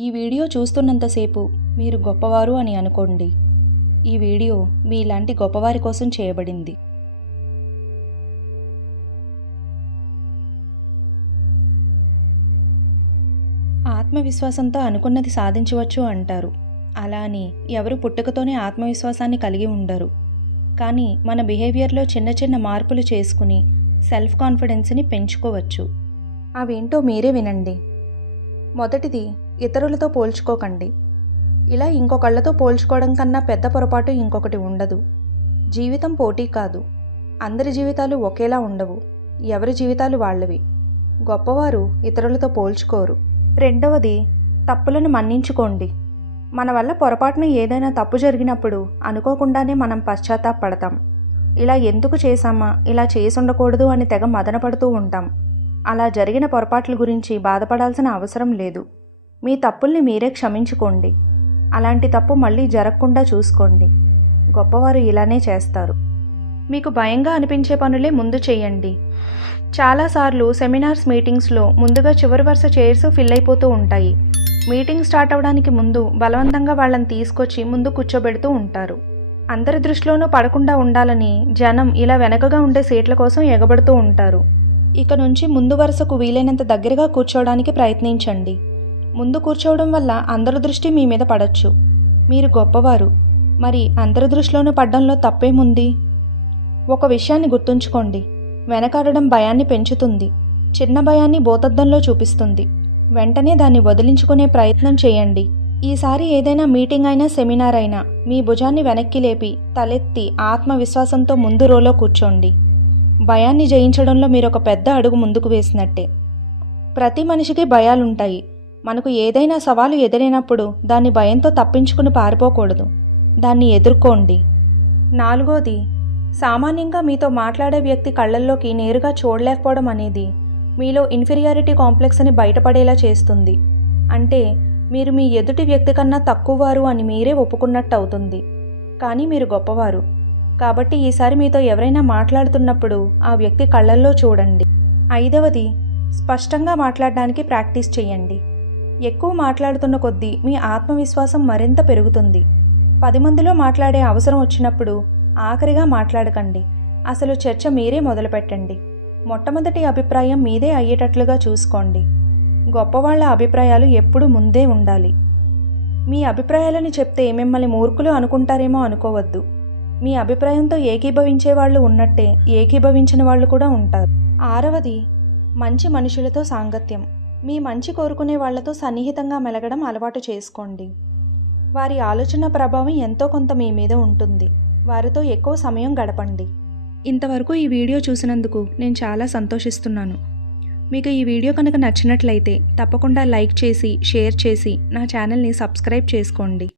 ఈ వీడియో చూస్తున్నంతసేపు మీరు గొప్పవారు అని అనుకోండి. ఈ వీడియో మీలాంటి గొప్పవారి కోసం చేయబడింది. ఆత్మవిశ్వాసంతో అనుకున్నది సాధించవచ్చు అంటారు. అలా అని ఎవరు పుట్టుకతోనే ఆత్మవిశ్వాసాన్ని కలిగి ఉండరు. కానీ మన బిహేవియర్లో చిన్న చిన్న మార్పులు చేసుకుని సెల్ఫ్ కాన్ఫిడెన్స్ని పెంచుకోవచ్చు. అవేంటో మీరే వినండి. మొదటిది, ఇతరులతో పోల్చుకోకండి. ఇలా ఇంకొకళ్ళతో పోల్చుకోవడం కన్నా పెద్ద పొరపాటు ఇంకొకటి ఉండదు. జీవితం పోటీ కాదు. అందరి జీవితాలు ఒకేలా ఉండవు. ఎవరి జీవితాలు వాళ్ళవి. గొప్పవారు ఇతరులతో పోల్చుకోరు. రెండవది, తప్పులను మన్నించుకోండి. మన వల్ల పొరపాటున ఏదైనా తప్పు జరిగినప్పుడు అనుకోకుండానే మనం పశ్చాత్తాపపడతాం. ఇలా ఎందుకు చేశామా, ఇలా చేసి ఉండకూడదు అని తెగ మదనపడుతూ ఉంటాం. అలా జరిగిన పొరపాట్ల గురించి బాధపడాల్సిన అవసరం లేదు. మీ తప్పుల్ని మీరే క్షమించుకోండి. అలాంటి తప్పు మళ్ళీ జరగకుండా చూసుకోండి. గొప్పవారు ఇలానే చేస్తారు. మీకు భయంగా అనిపించే పనులే ముందు చేయండి. చాలాసార్లు సెమినార్స్, మీటింగ్స్లో ముందుగా చివరి వరుస చైర్స్ ఫిల్ అయిపోతూ ఉంటాయి. మీటింగ్ స్టార్ట్ అవ్వడానికి ముందు బలవంతంగా వాళ్ళని తీసుకొచ్చి ముందు కూర్చోబెడుతూ ఉంటారు. అందరి దృష్టిలోనూ పడకుండా ఉండాలని జనం ఇలా వెనకగా ఉండే సీట్ల కోసం ఎగబడుతూ ఉంటారు. ఇక నుంచి ముందు వరుసకు వీలైనంత దగ్గరగా కూర్చోవడానికి ప్రయత్నించండి. ముందు కూర్చోవడం వల్ల అందరి దృష్టి మీ మీద పడచ్చు. మీరు గొప్పవారు. మరి అందరి దృష్టిలోనూ పడ్డంలో తప్పేముంది? ఒక విషయాన్ని గుర్తుంచుకోండి. వెనకాడడం భయాన్ని పెంచుతుంది. చిన్న భయాన్ని భూతద్దంలో చూపిస్తుంది. వెంటనే దాన్ని వదిలించుకునే ప్రయత్నం చేయండి. ఈసారి ఏదైనా మీటింగ్ అయినా సెమినార్ అయినా మీ భుజాన్ని వెనక్కి లేపి తలెత్తి ఆత్మవిశ్వాసంతో ముందు రోలో కూర్చోండి. భయాన్ని జయించడంలో మీరొక పెద్ద అడుగు ముందుకు వేసినట్టే. ప్రతి మనిషికి భయాలుంటాయి. మనకు ఏదైనా సవాలు ఎదురైనప్పుడు దాన్ని భయంతో తప్పించుకుని పారిపోకూడదు. దాన్ని ఎదుర్కోండి. నాలుగోది, సామాన్యంగా మీతో మాట్లాడే వ్యక్తి కళ్ళల్లోకి నేరుగా చూడలేకపోవడం అనేది మీలో ఇన్ఫీరియారిటీ కాంప్లెక్స్ అని బయటపడేలా చేస్తుంది. అంటే మీరు మీ ఎదుటి వ్యక్తి కన్నా తక్కువవారు అని మీరే ఒప్పుకున్నట్టు అవుతుంది. కానీ మీరు గొప్పవారు. కాబట్టి ఈసారి మీతో ఎవరైనా మాట్లాడుతున్నప్పుడు ఆ వ్యక్తి కళ్ళల్లో చూడండి. ఐదవది, స్పష్టంగా మాట్లాడడానికి ప్రాక్టీస్ చేయండి. ఎక్కువ మాట్లాడుతున్న కొద్దీ మీ ఆత్మవిశ్వాసం మరింత పెరుగుతుంది. 10 మందిలో మాట్లాడే అవసరం వచ్చినప్పుడు ఆఖరిగా మాట్లాడకండి. అసలు చర్చ మీరే మొదలుపెట్టండి. మొట్టమొదటి అభిప్రాయం మీదే అయ్యేటట్లుగా చూసుకోండి. గొప్పవాళ్ల అభిప్రాయాలు ఎప్పుడూ ముందే ఉండాలి. మీ అభిప్రాయాలను చెప్తే మిమ్మల్ని మూర్ఖులు అనుకుంటారేమో అనుకోవద్దు. మీ అభిప్రాయంతో ఏకీభవించే వాళ్ళు ఉన్నట్టే ఏకీభవించిన వాళ్ళు కూడా ఉంటారు. ఆరవది, మంచి మనుషులతో సాంగత్యం. మీ మంచి కోరుకునే వాళ్లతో సన్నిహితంగా మెలగడం అలవాటు చేసుకోండి. వారి ఆలోచన ప్రభావం ఎంతో కొంత మీ మీద ఉంటుంది. వారితో ఎక్కువ సమయం గడపండి. ఇంతవరకు ఈ వీడియో చూసినందుకు నేను చాలా సంతోషిస్తున్నాను. మీకు ఈ వీడియో కనుక నచ్చినట్లయితే తప్పకుండా లైక్ చేసి, షేర్ చేసి నా ఛానల్ని సబ్స్క్రైబ్ చేసుకోండి.